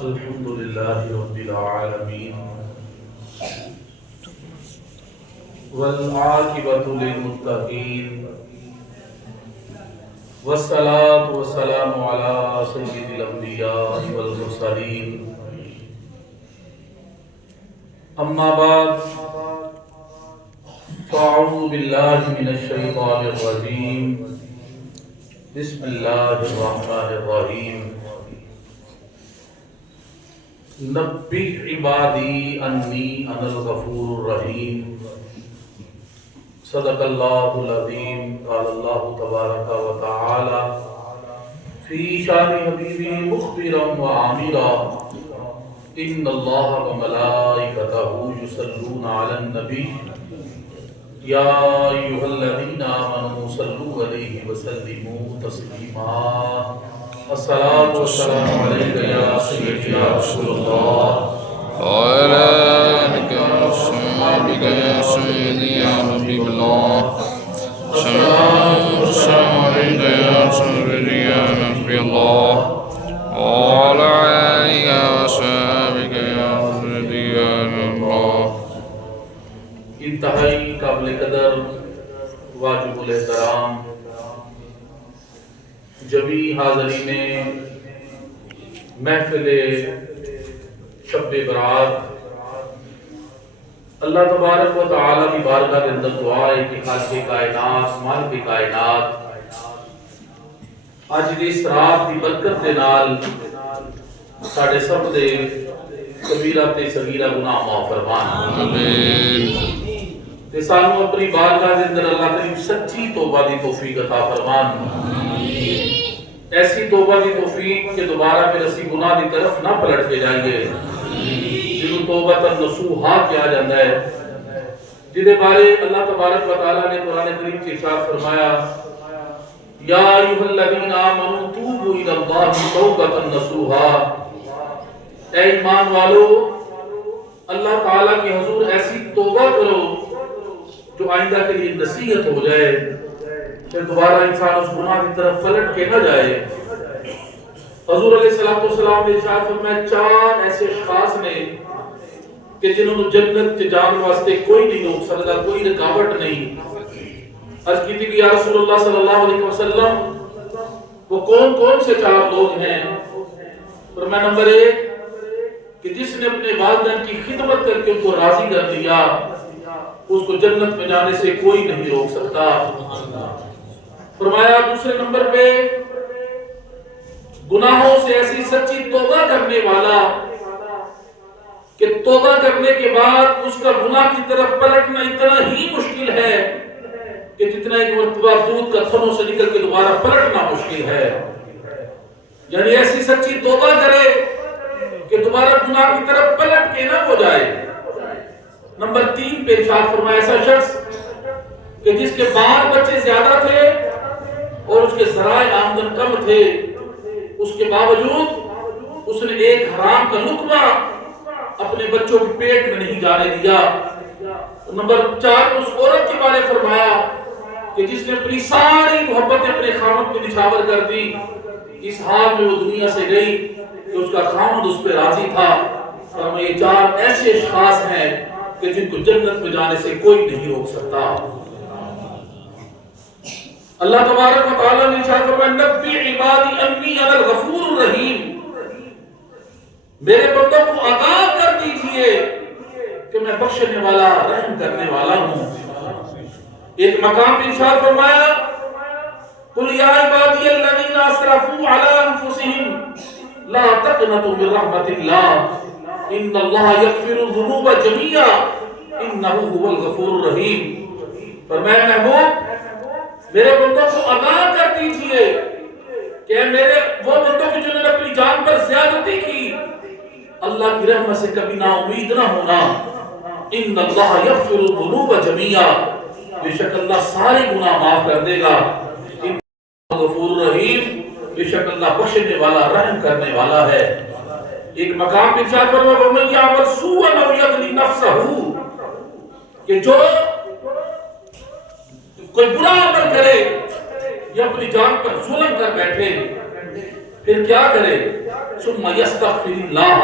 الحمد لله رب العالمين والعاقبة للمتقين والصلاة والسلام على سيد الأنبياء والمرسلين أما بعد فأعوذ بالله من الشيطان الرجيم بسم الله الرحمن الرحيم نبئ عبادي أني أنا الغفور الرحيم صدق الله العظيم قال الله تبارك وتعالى في شان حبيبه مخبرا وعامرا إن الله وملائكته يصلون على النبي يا أيها الذين آمنوا صلوا عليه وسلموا تسليما الصلاة والسلام عليك يا سيدي يا رسول الله وعلى آلك وصحبك يا سيدي يا حبيب الله السلام عليك يا سيدي يا نبي الله وعلى آلك وصحبك يا سيدي يا نبي الله. انتہائی قابل قدر واجب الاحترام جبی حاضرین محفل شب برات، اللہ تبارک و تعالی کی بارگاہ کے اندر دعا ہے کہ خالق کائنات مالک کائنات اج دی اس رات کی برکت دے نال ساڈے سب دے کبیرہ تے صغیرہ گناہ معاف فرمان آمین. تے سانو اپنی بارگاہ دے اندر اللہ کریم سچی توبہ دی توفیق عطا فرمان. ایسی توبہ دی توفیق کہ دوبارہ پھر اسی گناہ دی طرف نہ پلٹ کے جائیے، جنہوں توبہ نصوحا کیا جاندہ ہے، جنہیں بارے اللہ تبارک و تعالیٰ نے قرآن کریم کی ارشاد فرمایا یا ایھا الذین آمنوا توبوا الی اللہ توبۃ نصوحا. اے ایمان والو، اللہ تعالیٰ کے حضور ایسی توبہ کرو جو آئندہ کے لیے نصیحت ہو جائے، پھر دوبارہ انسان اس گناہ کی طرف پلٹ کے نہ جائے. حضور علیہ السلام نے ارشاد فرمایا چار ایسے اشخاص نے کہ جنہوں نے جنت کے جان واسطے کوئی نہیں روک سکتا، کوئی رکاوٹ نہیں. عرض کی تھی کہ یا رسول اللہ صلی اللہ علیہ وسلم وہ کون کون سے چار لوگ ہیں؟ فرمایا نمبر ایک کہ جس نے اپنے والدین کی خدمت کر کے ان کو راضی کر دیا، اس کو جنت میں جانے سے کوئی نہیں روک سکتا. فرمایا دوسرے نمبر پہ گناہوں سے ایسی سچی توبہ کرنے والا کہ توبہ کرنے کے بعد اس کا گناہ کی طرف پلٹنا اتنا ہی مشکل ہے کہ جتنا ایک مرتبہ دودھ کا تھنوں سے نکل کے دوبارہ پلٹنا مشکل ہے. یعنی ایسی سچی توبہ کرے کہ دوبارہ گناہ کی طرف پلٹ کے نہ ہو جائے. نمبر تین پہ ارشاد فرمایا ایسا شخص کہ جس کے بال بچے زیادہ تھے اور اس کے ذرائع آمدن کم تھے، اس کے باوجود اس نے ایک حرام کا لقمہ اپنے بچوں کے پیٹ میں نہیں جانے دیا. نمبر چار اس عورت کے بارے فرمایا کہ جس نے اپنی ساری محبت اپنے خامد پہ نچھاور کر دی، اس حال میں وہ دنیا سے گئی کہ اس کا خامد اس پہ راضی تھا. فرمایا یہ چار ایسے اشخاص ہیں کہ جن کو جنت میں جانے سے کوئی نہیں روک سکتا. اللہ تبارک و تعالیٰ نے ارشاد فرمایا نبئ عبادی انی انا الغفور الرحیم. میرے بندوں کو آگاہ کر دیجئے کہ میں بخشنے والا رحم کرنے والا ہوں. ایک مقام پر ارشاد فرمایا قل یا عبادی الذین اسرفوا علی انفسهم لا تقنطوا من رحمت اللہ ان اللہ یغفر الذنوب جميعا انہ هو الغفور الرحیم. فرمایا محبوب میرے بندوں کو آگاہ کر دیجئے کہ میرے وہ بندوں کی جنہوں نے اپنی جان پر زیادتی کی، اللہ کی رحمت سے کبھی نا امید نہ ہونا. ان اللہ یغفر الذنوب جميعا، بے شک اللہ سارے گناہ معاف کر دے گا. ان غفور رحیم، بے شک اللہ بخشنے والا رحم کرنے والا ہے. ایک مقام پہ ارشاد فرمایا وَمَن يَعْمَلْ سُوءًا أَوْ يَظْلِمْ نَفْسَهُ، کہ جو کوئی برا عمل کرے یا اپنی جان پر ظلم کر بیٹھے پھر کیا کرے؟ ثم یستغفر اللہ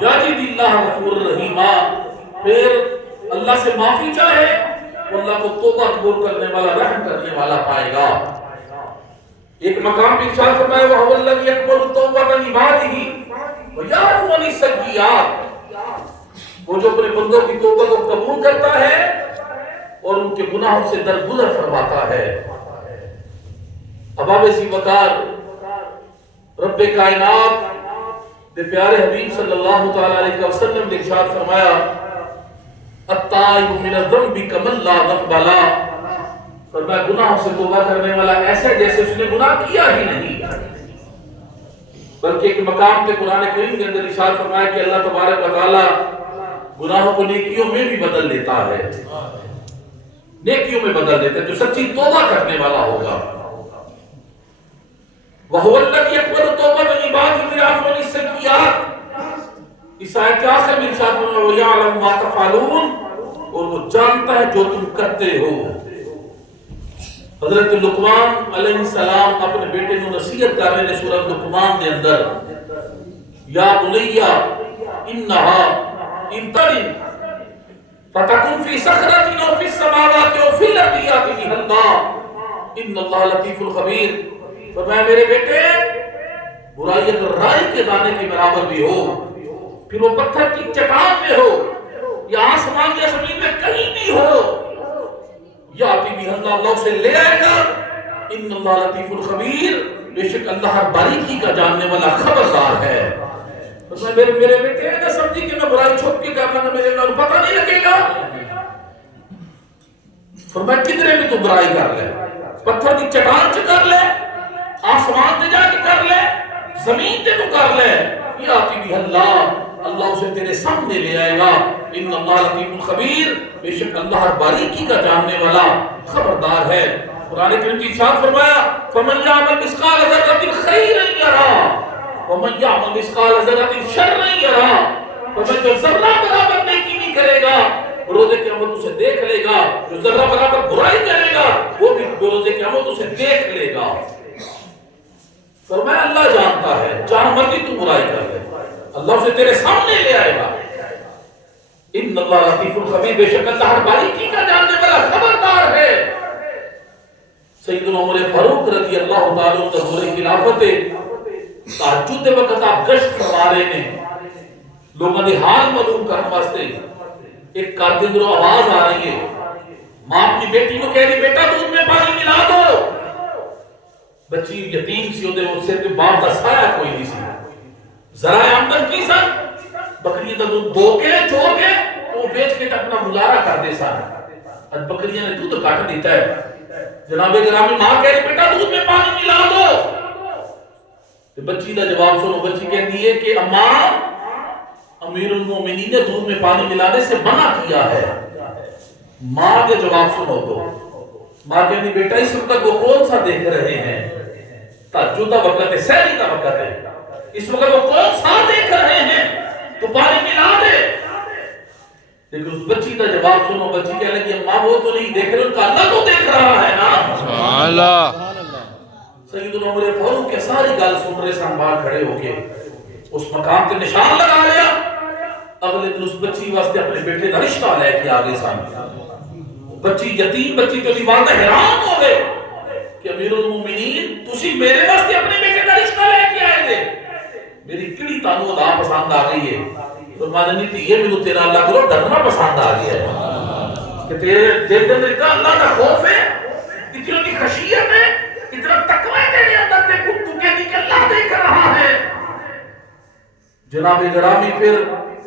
یجد اللہ غفور رحیما، پھر اللہ سے معافی چاہے وہ اللہ کو توبہ قبول کرنے والا، رحم کرنے والا پائے گا۔ ایک مقام پہ ارشاد فرمایا وَهُوَ الَّذِي يَقْبَلُ التَّوْبَةَ مِنْ عِبَادِهِ وَيَعْفُو عَنِ السَّيِّئَاتِ، وہ جو اپنے بندوں کی توبہ کو قبول کرتا ہے اور ان کے گناہوں سے درگزر فرماتا ہے۔ اباب سی وقار رب کائنات دے پیارے حبیب صلی اللہ تعالی علیہ وسلم نے ارشاد فرمایا التائب من الذنب کمن لا ذنب له، فرمایا گناہوں سے توبہ کرنے والا ایسے جیسے اس نے گناہ کیا ہی نہیں۔ بلکہ ایک مقام پہ قرآن کریم کے اندر ارشاد فرمایا کہ اللہ تبارک و تعالی گناہوں کو نیکیوں میں بھی بدل دیتا ہے، نیکیوں میں بدل دیتا ہے جو سچی توبہ کرنے والا ہوگا۔ وَهُوَ الَّذِي يَقْبَلُ التَّوْبَةَ مِنْ عِبَادِهِ وَيَعْفُو عَنِ السَّيِّئَاتِ، اس آیت کے آخر میں ارشاد فرمایا وَيَعْلَمُ مَا تَفْعَلُونَ، اور وہ جانتا ہے جو تم کرتے ہو۔ حضرت لقمان علیہ السلام اپنے بیٹے کو نصیحت کر رہے ہیں سورۃ لقمان کے اندر، یا بنیا انہا ان ترن فتکن فی صخرۃ او فی السماوات او فی الارض یأتی بہ اللہ ان اللہ لطیف خبیر، فرمایا میرے بیٹے برائی اگر رائی کے دانے کے برابر بھی ہو، پھر وہ پتھر کی چٹان میں ہو یا آسمان یا زمین میں کہیں بھی ہو، یاتی بھی اللہ اسے لے آئے گا، ان اللہ لطیف الخبیر، بے شک اللہ ہر باریکی کا جاننے والا خبردار ہے۔ میرے بیٹے ہیں نہ سمجھی کہ میں برائی چھپ کے کرنا میرے اللہ پتہ نہیں لگے گا، فرمایا کتنے بھی تو برائی کر لے، پتھر کی چٹان سے کر لے، آسمان سے جا کے کر لے، زمین سے تو کر لے، یاتی بھی اللہ اسے تیرے سامنے لے آئے گا، ان اللہ لطیف الخبیر، بے شک اللہ ہر باریکی کا جاننے والا خبردار ہے۔ قرآن کریم کی ارشاد فرمایا فَمَنْ يَعْمَلْ مِثْقَالَ ذَرَّةٍ خَيْرًا يَرَهُ وَمَنْ يَعْمَلْ مِثْقَالَ ذَرَّةٍ شَرًّا يَرَهُ، فرمایا جو ذرہ برابر نیکی نہیں کرے گا روز قیامت اسے دیکھ لے گا، جو ذرہ برابر برائی کرے گا وہ بھی روز قیامت اسے دیکھ لے گا۔ فرمایا اللہ جانتا ہے، جہاں مرضی تو برائی کر لے اللہ اسے تیرے سامنے لے آئے گا، ان اللہ لطیف الخبیر، بے شک اللہ ہر باریکی کا جاننے والا خبردار ہے۔ سیدنا عمر فاروق رضی اللہ تعالیٰ عنہ دور خلافت تہجد دے وقت آپ گشت فرما رہے ہیں، لوگوں نے حال معلوم کرنے واسطے ایک کار کے اندر آواز آ رہی ہے، ماں اپنی بیٹی کو کہہ رہی بیٹا دودھ میں پانی ملا دو، بچی یتیم سی ہوتے وہ سر کے باپ کا سایہ کوئی نہیں سی، ذرائع آمدن کی سن بکریاں دا دودھ دو کے چو کے وہ بیچ کے اپنا گزارا کر دے سن، آج بکریاں نے دودھ کاٹ دیتا ہے، جناب گرامی ماں کہہ رہی بیٹا دودھ میں پانی ملا دو، بچی دا جواب سنو، بچی کہتی ہے کہ اماں امیر المومنین نے دودھ میں پانی ملانے سے منع کیا ہے۔ ماں کے جواب سنو تو ماں کہتی بیٹا اس وقت وہ کون سا دیکھ رہے ہیں، تہجد کا وقت ہے، سحری کا وقت ہے، اس وقت وہ کون سا دیکھ رہے ہیں تو پانی ملا دے۔ لیکن اس بچی کا جواب سنو، بچی کہہ لگی اماں وہ تو نہیں دیکھ رہے، ان کا اللہ تو دیکھ رہا ہے نا۔ اللہ سیدنا عمر فاروق کے ساری گل سن رہے سن، باہر کھڑے ہو کے اس مقام کے نشان لگا لیا، اگلے دن اس بچی واسطے اپنے بیٹے کا رشتہ لے کے آگے سن، بچی یتیم بچی تو والدہ حیران ہو گئے کہ امیر المومنین تسی میرے واسطے اپنے بیٹے کا رشتہ لے کے آئے تھے، میری کڑی تانوں ادا پسند آ گئی ہے، فرمایا نہیں تھی یہ میرے تیرا اللہ کو ڈرنا پسند آ گیا ہے کہ تیرے دل کے اندر اتنا اللہ کا خوف ہے، اتنی خشیت ہے، اتنا تقوی ہے تیرے اندر تے تو کہنی کہ اللہ دیکھ رہا ہے۔ جناب گرامی پھر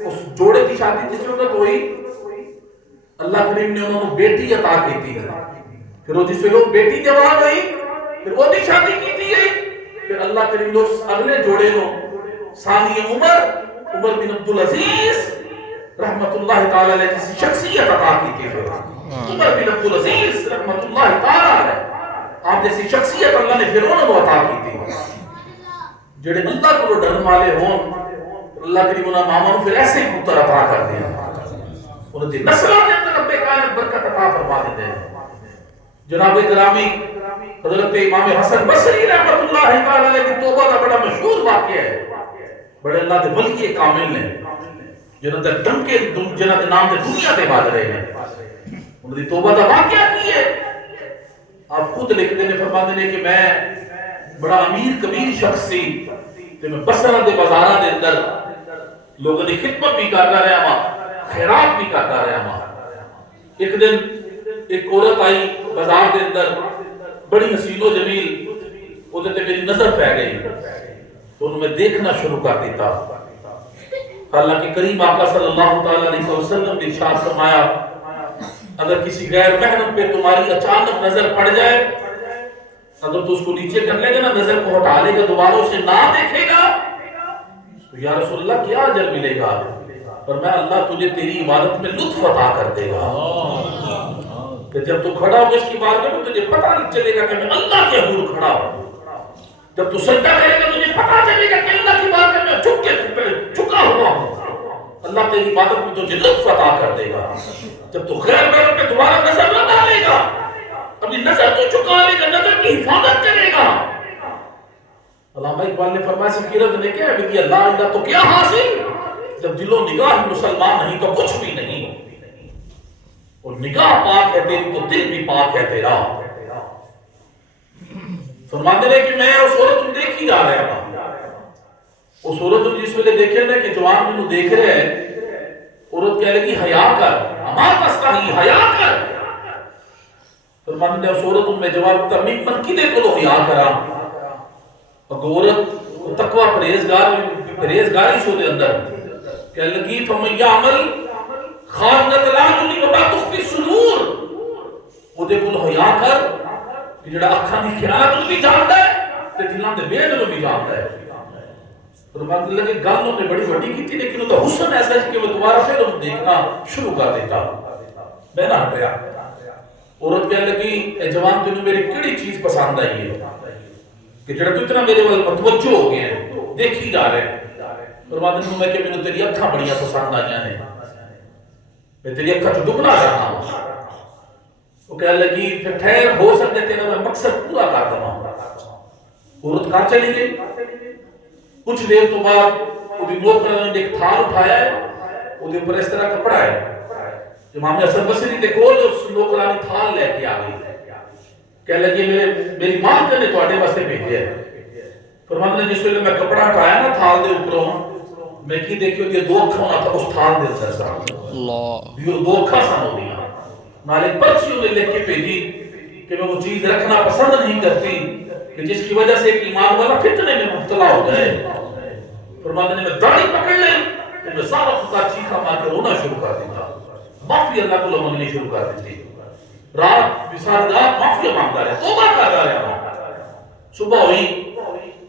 اس جوڑے کی شادی جس وقت ہوئی اللہ کریم نے انہوں نے بیٹی عطا کی تھی، پھر وہ جس وقت بیٹی جوان ہوئی پھر وہ دی شادی کی تھی گئی، پھر اللہ کریم نے اس اگلے جوڑے نو ثانی عمر بن عبدالعزیز رحمت اللہ تعالی علیہ کسی شخصیت عطا کی تھی، عمر بن عبدالعزیز رحمت اللہ تعالی علیہ آپ جیسی شخصیت اللہ نے پھر انہوں نے عطا کی تھی، جڑے اللہ کو ڈرن والے ہون اللہ کریم انہوں نے ماموں پھر ایسے ہی پتر عطا کر دیا، انہوں نے نسلوں کے اندر رب کائنات برکت عطا فرما دیتے ہیں۔ جناب گرامی حضرت امام حسن بصری رحمت اللہ تعالی علیہ کی توبہ کا بڑا مشہور واقعہ ہے. بڑے اللہ دے ولی کامل نے جنہاں دے ڈنکے جنہاں دے نام دے دنیا تے باز رہے ہیں. انہاں دی توبہ دا واقعہ کی ہے؟ آپ خود لکھتے ہیں، فرماتے ہیں کہ میں بڑا امیر کبیر شخص سی تے میں بصرہ دے بازاراں دے اندر لوگوں دی خدمت بھی کرتا رہا ہاں، خیرات بھی کرتا رہا ہاں. ایک دن ایک عورت آئی بازار دے اندر بڑی حسین و جمیل، وہ تے میری نظر پہ گئی تو انہوں میں دیکھنا شروع کر دیتا. حالانکہ کریم آقا صلی اللہ تعالی علیہ وسلم نے ارشاد فرمایا اگر کسی غیر محرم پہ تمہاری اچانک نظر پڑ جائے، اگر تو اس کو نیچے کر لے گا نا، نظر کو ہٹا لے گا، دوبارہ اسے نہ دیکھے گا تو یا رسول اللہ کیا اجر ملے گا؟ پر میں اللہ تجھے تیری عبادت میں لطف عطا کر دے گا کہ جب تو کھڑا ہوگا اس کی بارگاہ میں تجھے پتہ نہیں چلے گا کہ میں اللہ کے حضور کھڑا ہوں. جب تو سجدہ کرے گا تجھے پتہ چلے گا کہ اللہ کی بارگاہ میں جھکا ہوا ہوں. اللہ تیری عبادت میں تجھے لطف عطا کر دے گا. جب تو غیر محرم پہ دوبارہ نظر نہ ڈالے گا، اپنی نظر تو چکا لے گا، نظر کی حفاظت کرے گا. علامہ اقبال نے فرمایا سکیرت نے کیا ہے لا الہ تو کیا حاصل، جب دل و نگاہ مسلمان نہیں تو کچھ بھی نہیں. اور نگاہ پاک ہے تیری تو دل بھی پاک ہے تیرا. فرماتے ہیں کہ میں اس عورت کو دیکھ ہی جا رہا تھا. اس عورت کو جس ویلے دیکھے نا کہ جوان مجھے دیکھ رہے ہیں، عورت کہہ لگی حیا کر، اما تستحی، حیا کر. فرماتے ہیں اس عورت میں جواب دیتا من کدے کو حیا کرا. عورت تقوی پرہیزگاری سو دے اندر کہہ لگی فمن یعمل خائنۃ الاعین وما تخفی الصدور. وہ دے کول حیا کر کہ جڑا اکھاں دی خیانت نوں بھی جاندا ہے تے دلاں دے بید نوں بھی جاندا ہے. فرماتے لگے گل نے بڑی بڑی کی لیکن وہ تو حسن ایسا ہے کہ وہ دوبارہ پھر انہوں دیکھنا شروع کر دیتا. میں نہ ہٹیا. عورت کہنے لگی اے جوان تینوں میری کیڑی چیز پسند آئی ہے کہ جڑا تو اتنا میرے وال متوجہ ہو گئے ہیں، دیکھ ہی جا رہے ہیں. فرماتے ہیں میں کہ مینوں تیری اکھاں بڑیاں پسند آئیاں نے، میں تیری اکھاں چ ڈبنا چاہتا ہوں. وہ کہنے لگی پھر ٹھہر، ہو سکتے تیرا میں مقصد پورا کر دوں. عورت کہاں چلی گئی. کچھ دیر تو بعد وہ بھی نوکر نے ایک تھال اٹھایا ہے، وہ دے اوپر اس طرح کپڑا ہے. امام حسن بصری دے کول اس نوکرانی تھال لے کے آ گئی. کہنے لگی میری ماں نے تواڈے واسطے بھیجا ہے. فرماتے ہیں جس ویلے میں کپڑا ہٹایا نا تھال دے اوپروں، میں کی دیکھیو کہ دو اکھاں ہونا تھا اس تھال دے اندر سا. اللہ یہ دو اکھاں سن ہوندیاں. نالے پرچی انہیں لکھ کے بھیجی کہ میں وہ چیز رکھنا پسند نہیں کرتی کہ جس کی وجہ سے ایک ایمان والا فتنے میں مبتلا ہو جائے. فرماتے ہیں میں داڑھی پکڑ لیں کہ میں سارا خدا چیخا مار کے رونا شروع کر دیتا. معافی اللہ کو مانگنی شروع کر دیتی. رات بسار رات معافی مانگتا رہا، توبہ کرتا رہا. صبح ہوئی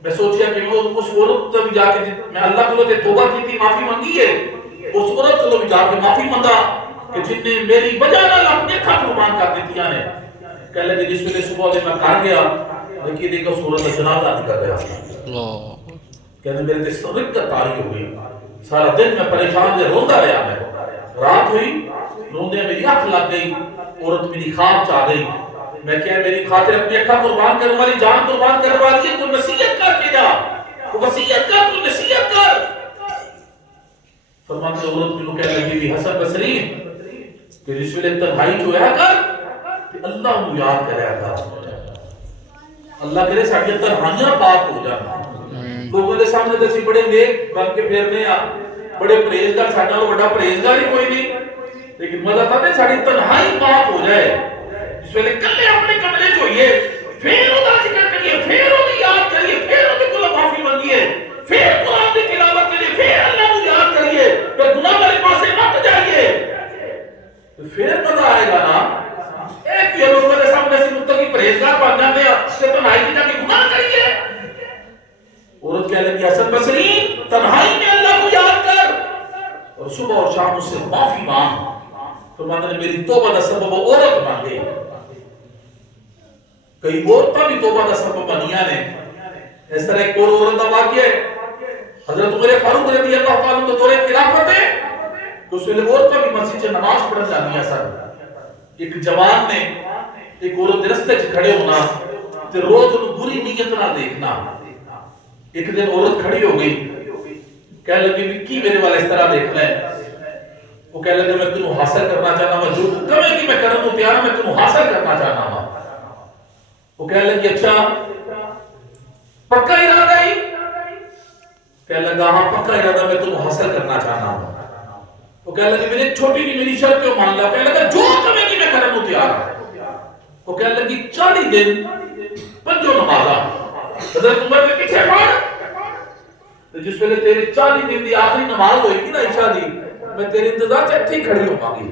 میں سوچیا کہ میں اس عورت کو بھی جا کے میں اللہ کو توبہ کی تھی، معافی مانگی ہے. اس عورت کو بھی جا کے معافی مانگا کہ جن نے میری وجہ نال اپنے کھا قربان کر دیتیاں نے. کہنے لگے جس ویلے صبح دے میں کر گیا کہ دیکھا سورت کا جنازہ نکل گیا. کہنے میرے تے رکت تاری ہو گئی. سارا دن میں پریشان سے روندا رہا. میں رات ہوئی روندے میری آنکھ لگ گئی. عورت میری خواب چ آ گئی. میں کہ میری خاطر اپنی اکھا قربان کرنے والی جان قربان کروا دی، تو نصیحت کر کے جا، تو وصیت کر، تو نصیحت کر. فرماتے عورت میرے کہنے لگی بھی حسن بصری کہ جس ویلے تنہائی جو ہے کر اللہ کو یاد کریا کر. اللہ کرے ساڈی تنہائیاں پاک ہو جان. لوگوں کے سامنے تے اسی بڑے نیک بن کے پھرنے آ، بڑے پرہیزگار، ساڈا بڑا پرہیزگار ہی کوئی نہیں، لیکن مزہ تھا ساڈی تنہائی پاک ہو جائے. جس ویلے کلے اپنے کمرے چ ہوئیے، پھر وہ ذکر کریے، پھر وہ یاد کریے، پھر وہ کو معافی مانگیے، پھر قرآن کی تلاوت کریے، پھر اللہ کو یاد کریے، پھر گناہ والے پاسے مت جائیے. پھر مزہ آئے گا نا. ایک یہ لوگوں کے سامنے سے متقی پرہیزگار بن جاتے ہیں کہ تنہائی کی جا کے گناہ کریے. عورت کہنے لگی حسن بصری تنہائی میں اللہ کو یاد کر اور صبح اور شام اس سے معافی مانگ. فرماتے ہیں میری توبہ کا سبب عورت بن گئی. کئی عورتیں بھی توبہ کا سبب بنیاں نے. اس طرح ایک اور عورت کا واقعہ ہے. حضرت عمر فاروق رضی اللہ تعالیٰ عنہ دور خلافت ہے تو اس ویلے عورتیں بھی مسجد سے نماز پڑھن جاندیاں سن. ایک جوان نے ایک عورت رستے چ کھڑے ہونا تے روز انہوں بری نیت نہ دیکھنا. ایک دن عورت کھڑی ہو گئی کہنے لگی بھی کی میرے والے اس طرح دیکھنا ہے. وہ کہنے لگے میں تنہوں حاصل کرنا چاہنا ہوں جو تو کمیں کی میں کروں تیار میں تنہوں حاصل کرنا چاہنا ہوں. وہ کہنے لگی اچھا پکا ارادہ ہی. کہنے لگا ہاں پکا ارادہ میں تنہوں حاصل کرنا چاہنا ہوں. وہ کہنے لگی میری چھوٹی بھی میری شرط کیوں مان لا. کہنے لگا جو کمیں کی میں کروں تیار. وہ کہنے لگی 40 دن 5 نمازاں حضرت عمر کے پیچھے پڑ. جس ویلے تیری 40 دن دی آخری نماز ہوئی گی نا عشاء دی میں تیرے انتظار سے اتھی کھڑی ہو گی.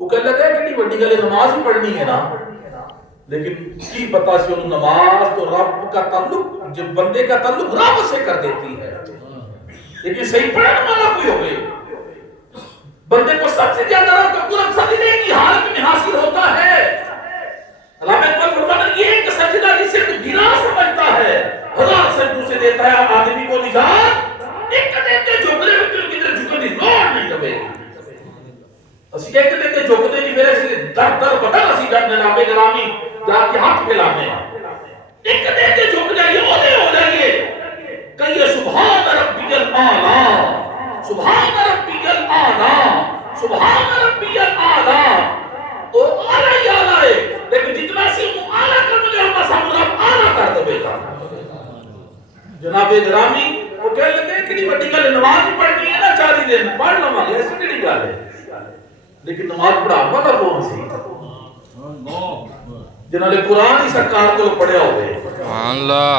وہ کہنے لگا کہ نہیں بڑی گلے نماز ہی پڑھنی ہے نا. لیکن کی پتا سی انہوں نماز تو رب کا تعلق جب بندے کا تعلق رب سے کر دیتی ہے. لیکن صحیح پڑھنے والا کوئی ہو گئے بندے کو سب سے زیادہ رب کا قرب سجدے کی حالت میں حاصل ہوتا ہے. علامہ اقبال فرماتے ہیں یہ ایک سجدہ جسے تو گنا سمجھتا ہے 1000 سجدوں سے دیتا ہے آدمی کو نجات. ایک دیکھتے جھکنے میں تیرے کدھر جھکنے لوڑ نہیں لگے. اسی ایک دیکھتے جھکنے کی میرے سے در بدل اسی جناب گرامی جا کے ہاتھ پھیلانے. ایک دیکھتے جھکنے یہ ہو جائیے کہیے سبحان ربی الاعلی سبحان ربی الاعلی سبحان ربی الاعلی. او اعلی اعلی ہے لیکن جتنا سی وہ اعلی کرنے لگا ہم سب رب اعلی کر دے بیٹا. جناب گرامی وہ کہنے لگے کہ نہیں بڑی گل نماز پڑھنی ہے نا 40 دن پڑھ لو گے ایسی نہیں گل ہے. لیکن نماز پڑھا والا کون سی جنہوں نے قرآن ہی سرکار کو پڑھیا ہوئے اللہ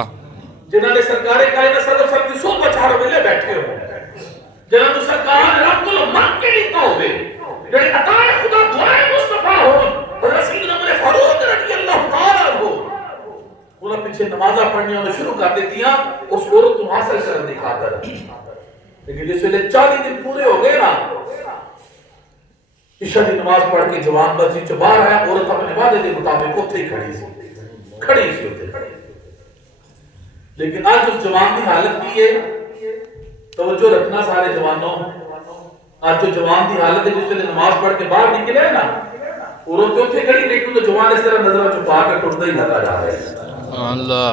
جنہوں نے سرکار کائنات صدر صاحب کی صحبت چار ویلے بیٹھے ہو جنہوں نے سرکار رب کو مانگ کے لیتا ہوئے جنہیں عطا خدا دعائے مصطفیٰ ہو حضرت سیدنا عمر فاروق رضی اللہ تعالیٰ ہو انہیں پیچھے نمازہ پڑھنی انہیں شروع کر دیتی ہیں اس عورت کو حاصل کرنے کی خاطر. لیکن جس ویلے 40 دن پورے ہو گئے نا عشاء کی نماز پڑھ کے جوان مسجد سے باہر آیا عورت اپنے وعدے کے مطابق اتھے ہی کھڑی سی ہوتے. لیکن آج اس جوان کی حالت کی ہے توجہ رکھنا سارے جوانوں. آج جو جوان کی حالت ہے جس ویلے نماز پڑھ کے باہر نکلے ہے نا عورت تو اتھے کھڑی لیکن تو جوان اس طرح نظر چھپا کر ٹوٹتا ہی لگا جا رہا ہے. اللہ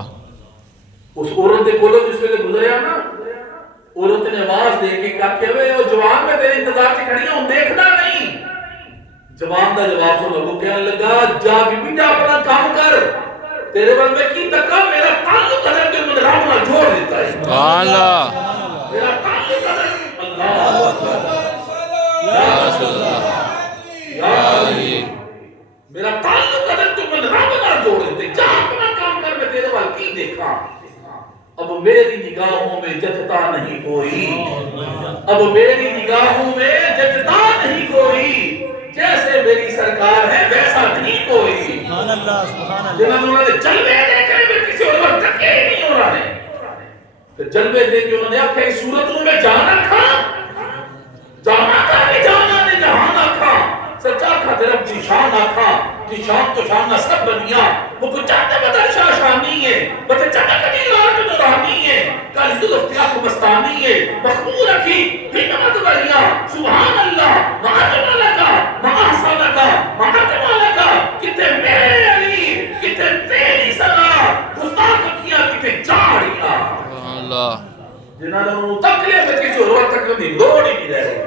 اس عورت کے کولو جس ویلے گزریا نا عورت نے آواز دے کے کہا کہ وہ جوان میں تیرے انتظار سے کھڑی ہوں دیکھنا نہیں. جوان دا جواب سن لگو کہنے لگا جا بھی جا اپنا کام کر تیرے بل میں کی تکا میرا تعلق حضرت کے من رب نہ جوڑ دیتا ہے. اللہ میرا تعلق حضرت اللہ یا رسول اللہ یا علی میرا تعلق حضرت کے من رب نہ جوڑ دیتے. جا اپنا کام کر میں تیرے بل کی دیکھا. اب میری نگاہوں میں جتتا نہیں کوئی اب میری نگاہوں میں جتتا نہیں کوئی جیسے میری سرکار ہے ویسا نہیں کوئی. سبحان اللہ سبحان اللہ. جنہوں نے جلوے دیکھے میں کسی اور ٹکے ہی نہیں ہو رہا ہے. تو جلوے دیکھ کے انہوں نے آکھا اس صورتوں میں جانا کھا کہ جانا نے جہانا کھا سچا کھا تیرا اپنی شان آکھا جی شان تو شان نہ سب بنیا وہ کچھ چاہتے بدر شاہ شانی ہے بچے چاہتا کبھی لاٹ نورانی ہے کالی ذوالفتیاء کو مستانی ہے مخمور رکھی حکمت بڑھیا سبحان اللہ معاجمہ لکا معاحسا لکا معاجمہ لکا کتے میرے علی کتے تیری صلاح گستاخ کیا کتے چاڑیا. اللہ جنہوں نے انہوں تک لے میں کسی اور تک لے لوڑ ہی نہیں رہ رہے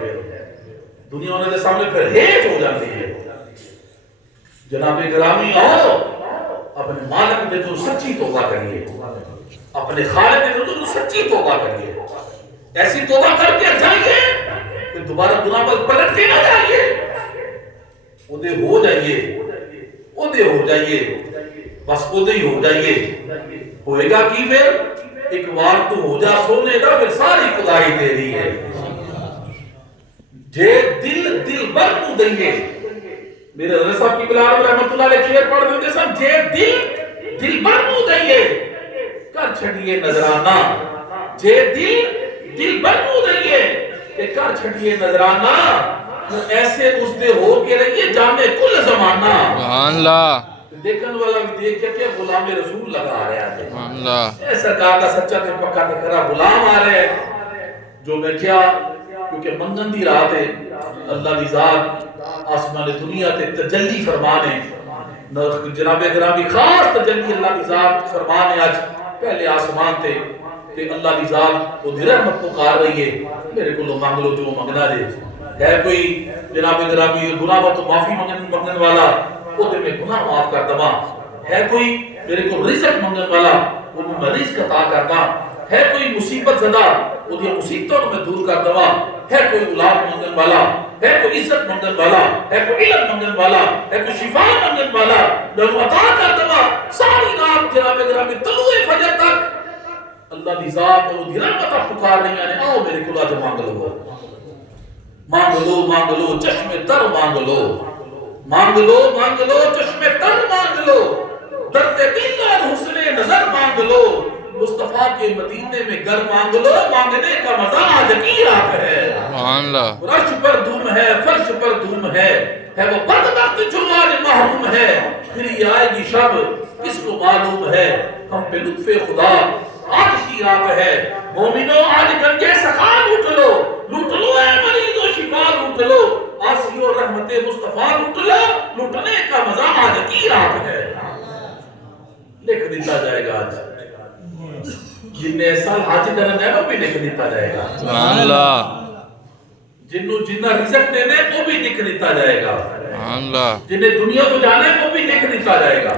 دنیا انہوں نے سامنے پھر ہیٹ ہو جاتی ہے. جناب گرامی آؤ اپنے مالک میں تو سچی توبہ کریے اپنے خالق میں تو سچی توبہ کریے. ایسی توبہ کر کے جائیے کہ دوبارہ گناہ پر پلٹ کے نہ جائیے. اودے ہو جائیے بس اودے ہی ہو جائیے. ہوئے گا کی پھر ایک بار تو ہو جا سونے کا پھر ساری خدائی تیری ہے. جے دل بر کو دئیے میرے حضرت صاحب کی بلال رحمت اللہ علیہ شعر پڑھ دیتے سن جے دل بر کو دئیے کر چھڑیے نظرانہ جے دل بر کو دئیے کہ کر چھڑیے نظرانہ ایسے اس دے ہو کے رہیے جانے کل زمانہ. سبحان اللہ دیکھن والا بھی دیکھ کے غلام رسول لگا رہے ہیں. سبحان اللہ اے سرکار دا سچا تے پکا تے کھرا غلام آ رہے جو میں کیا کیونکہ منگن دی رات ہے اللہ دی ذات آسمان دنیا تے تجلی فرمانے جناب گرامی خاص تجلی اللہ کی ذات فرمانے آج پہلے آسمان تے کہ اللہ کی ذات وہ رحمت پکار رہی ہے میرے کو مانگ لو جو منگنا دے ہے کوئی جناب گرامی گناہ تو معافی منگن والا وہ دے میں گناہ معاف کر دوا ہے کوئی میرے کو رزق منگن والا وہ میں رزق عطا کردا ہے کوئی مصیبت زدہ وہ دی مصیبتوں میں دور کر دوا ہے کوئی اولاد منگن والا ہے کوئی عزت منگن والا ہے کوئی علم منگن والا ہے کوئی شفا منگن والا میں عطا کر دوا ساری رات جناب گرامی طلوع فجر تک اللہ دی ذات اور دی رحمت پکار رہی ہیں آؤ میرے کو آج مانگ لو چشم تر مانگ لو چشم تر مانگ لو درد دل اور حسن نظر مانگ لو مصطفیٰ کے مدینے میں گر مانگ لو مانگنے کا مزہ آج کی رات ہے رش پر دھوم ہے فرش پر دھوم ہے وہ بدبخت جو آج محروم ہے پھر یہ آئے گی شب کس کو معلوم ہے ہم پہ لطف خدا آج کی رات ہے مومنوں آج گنجے سخا لوٹ لو اے مریض و شفا لوٹ لو آسی و رحمت مصطفیٰ لوٹ لو لوٹنے کا مزہ آج کی رات ہے لکھ دیتا جائے گا آج جنہیں سال حاج کرنے ہیں وہ بھی لکھ دیتا جائے گا سبحان اللہ جنہوں جنہ رزق دینے وہ بھی لکھ دیتا جائے گا سبحان اللہ جنہیں دنیا کو جانے وہ بھی لکھ دیتا جائے گا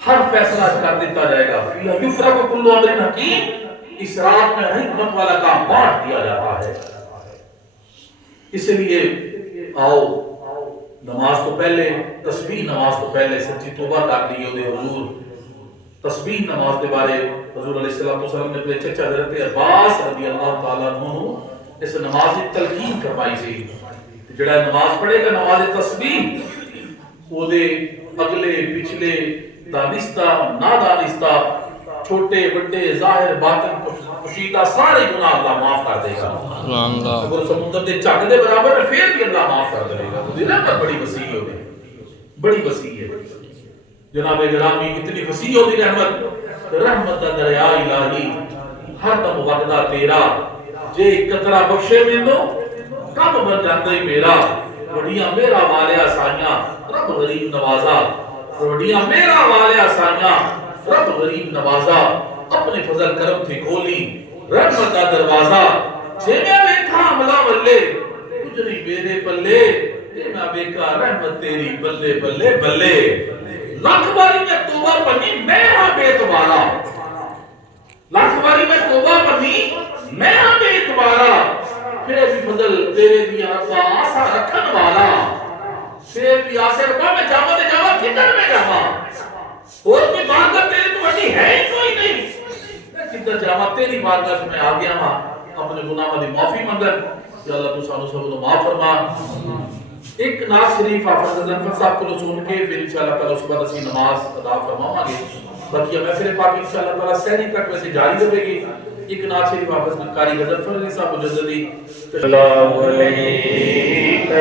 ہر فیصلہ کر دیتا جائے گا یفرق کل امر حکیم اس رات میں حکمت والا کام بانٹ دیا جاتا ہے اس لیے آؤ نماز تو پہلے تسبیح نماز تو پہلے سچی توبہ کر لیو دے حضور تسبیح نماز کے بارے حضور علیہ السلام نے اپنے چچا حضرت عباس رضی اللہ تعالیٰ عنہ اس نماز کی تلقین فرمائی سی جڑا نماز پڑھے گا نماز تسبیح وہ دے اگلے پچھلے دانستہ نادانستہ چھوٹے بڑے ظاہر باطن پوشیدہ سارے گناہ اللہ معاف کر دے گا اگر سمندر دے چک دے برابر ہے پھر بھی اللہ معاف کر دے گا تو دلہ پر بڑی وسیع ہوگی بڑی وسیع ہے جناب گرامی اتنی وسیع ہوگی رحمت دا دریا الہی ہر دم وعدہ تیرا جے قطرہ بخشے میں دو کم بن جاتا ہی میرا وڈیاں میرا والیا سائیاں رب غریب نوازا وڈیاں میرا والیا سائیاں رب غریب نوازا اپنے فضل کرم تھی کھولی رحمت کا دروازہ جے میں ویکھا عملہ بلے کچھ نہیں میرے پلے جے میں ویکھا رحمت تیری بلے بلے بلے لاکھ باری میں توبہ پڑھی میں ہاں بے اعتبارا لاکھ باری میں توبہ پڑھی میں ہاں بے اعتبارا پھر بھی فضل تیرے دیا رضا آسا رکھن والا پھر بھی آسے ربا میں جاوا دے جاوا کدھر میں جاوا اور کوئی بارگاہ تیرے تو بڑی ہے ہی کوئی نہیں میں کدھر جاوا تیری بارگاہ سے میں آ گیا ہاں اپنے گناہ دی معافی مندر یا اللہ تو سانو سب کو معاف فرما ایک ناز شریف حافظ زنفر صاحب کو سن کے پھر انشاءاللہ تعالی صبح دسی نماز ادا فرماواں گے باقی محفل پاک انشاءاللہ تعالی سحری تک ویسے جاری رہے گی ایک ناز شریف حافظ قاری غزنفر علی صاحب مجددی اللہ علیہ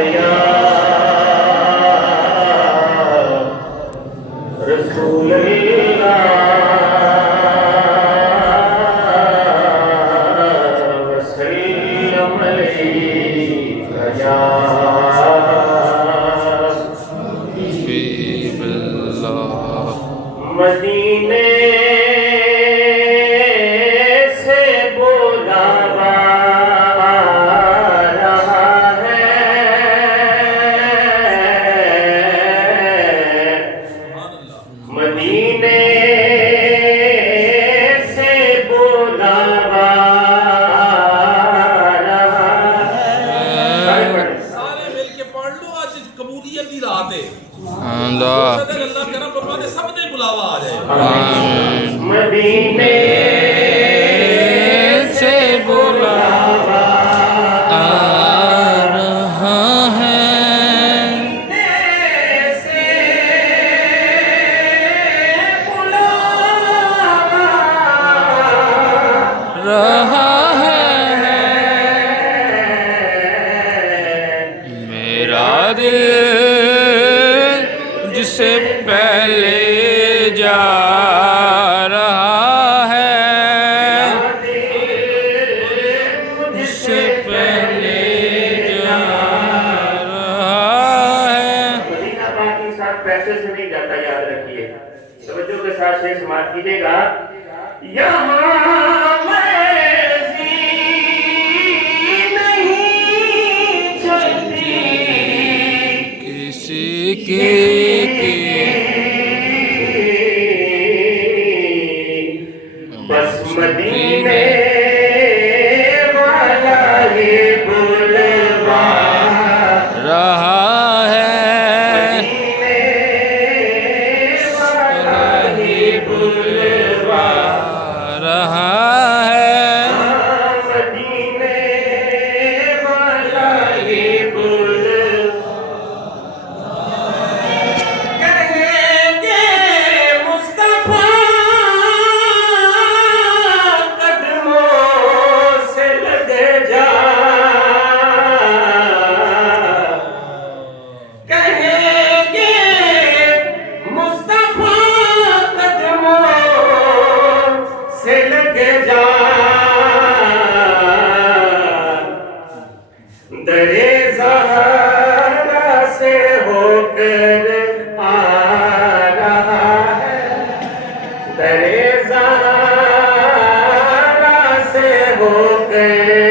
یا رسول اللہ وسلم علیہ یا مدینے سے بلاوا رہا ہے مدینے سے بلاوا رہا ہے سارے مل کے پڑھ لو آج قبولیت دی رات ہے اللہ اللہ کرم فرما دے سب نے بلاوا آ جائے مدینے سے بلاوا آ رہا ہے سے بلاوا رہا ہے میرا دل جسے پہلے جا رہا ہے جسے پہلے جا رہا ہے مدینہ پاک کے ساتھ پیسے سے نہیں سماعت کیجئے گا یہاں مرضی نہیں چلتی کسی کی بس مدینے والا ہی بلوا رہا ہے مدینے والا ہی بلوا رہا ہے مدینے والا ہی بلوا کہیں گے مصطفیٰ سے لگ جا کہیں گے مصطفیٰ قدموں سے لگ جا درے زہرا سے ہو کر آ رہا ہے درے زہرا سے ہو کر